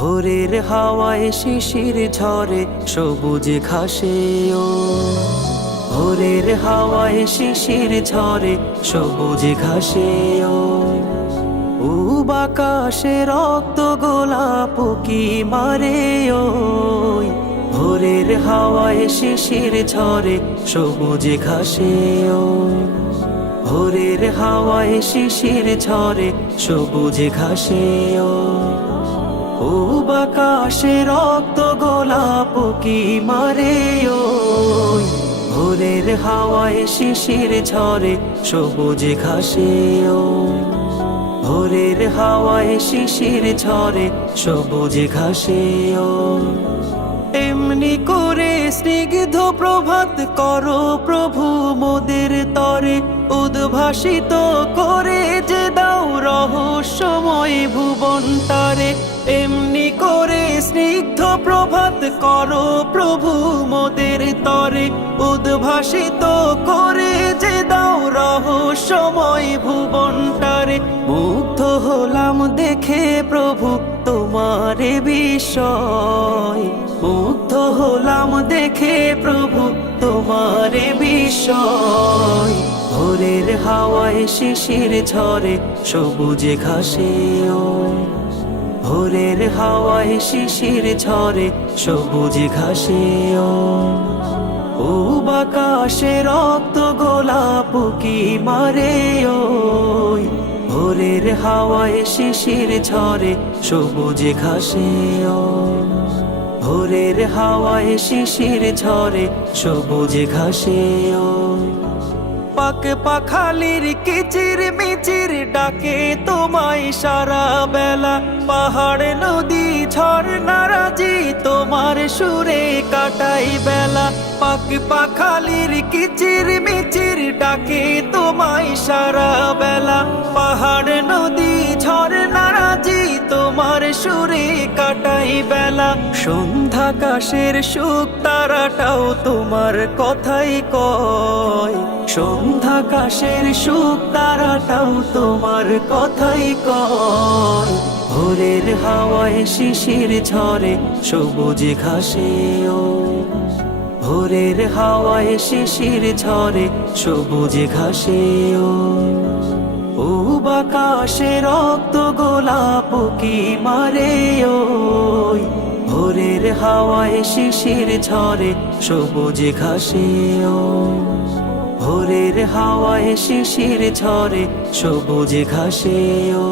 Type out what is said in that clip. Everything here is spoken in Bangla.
ভোরের হাওয়ায় শিশির ঝরে সবুজ ঘাসে ও ভোরের হাওয়ায় শিশির ঝরে সবুজ ঘাসে ও বাকাশে রক্ত গোলাপ কি মারে ওই ভোরের হাওয়ায় শিশির ঝরে সবুজ ঘাসে ও ভোরের হাওয়ায় শিশির ঝরে সবুজ ঘাসে ও বাকাশে রক্ত গোলাপ কি মারে ওই ভোরের হাওয়ায় শিশির ঝরে সবুজ ঘাসে ও ভোরের হাওয়ায় শিশির ঝরে সবুজ ঘাসে ও এমনি করে স্নিগ্ধ প্রভাত করো প্রভু মোদের তরে উদ্ভাসিত করে যে দাও রহস্যময় ভুবন তারে এমনি করে স্নিগ্ধ প্রভাত করো প্রভু মোদের তরে উদ্ভাসিত করে যে দাও রহস্যময় ভুবন তারে মুগ্ধ হলাম দেখে প্রভু তোমারে বিস্ময় মুগ্ধ হলাম দেখে প্রভু তোমারে বিস্ময় ভোরের হাওয়ায় শিশির ঝরে সবুজ ঘাসে ও ভোরের হাওয়ায় শিশির ঝরে সবুজ ঘাসে ও বাকাশে রক্ত গোলাপ কি মারে ওই ভোরের হাওয়ায় শিশির ঝরে সবুজ ঘাসে ও ভোরের হাওয়ায় শিশির ঝরে সবুজ ঘাসে ও পাক পাখালির কিচির মিচির ডাকে তোমায় সারা বেলা পাহাড় নদী ঝর্ণারাজি তোমার সুরে কাটাই বেলা পাক পাখালির কিচির মিচির ডাকে তোমায় সারা বেলা পাহাড় নদী ঝর্ণারাজি তোমার সুরে কাটাই বেলা সন্ধ্যাকাশের সুখ তারাটাও তোমার কথাই কয় সন্ধ্যাকাশের সুখ তারাটাও তোমার কথাই কয় ভোরের হাওয়ায় শিশির ঝরে সবুজ ঘাসে ও ভোরের হাওয়ায় শিশির ঝরে সবুজ ঘাসে ও বাকাশে রক্ত গোলাপ কি মারে ওই ভোরের হাওয়ায় শিশির ঝরে সবুজ ঘাসে ও ভোরের হাওয়ায় শিশির ঝরে সবুজ ঘাসে ও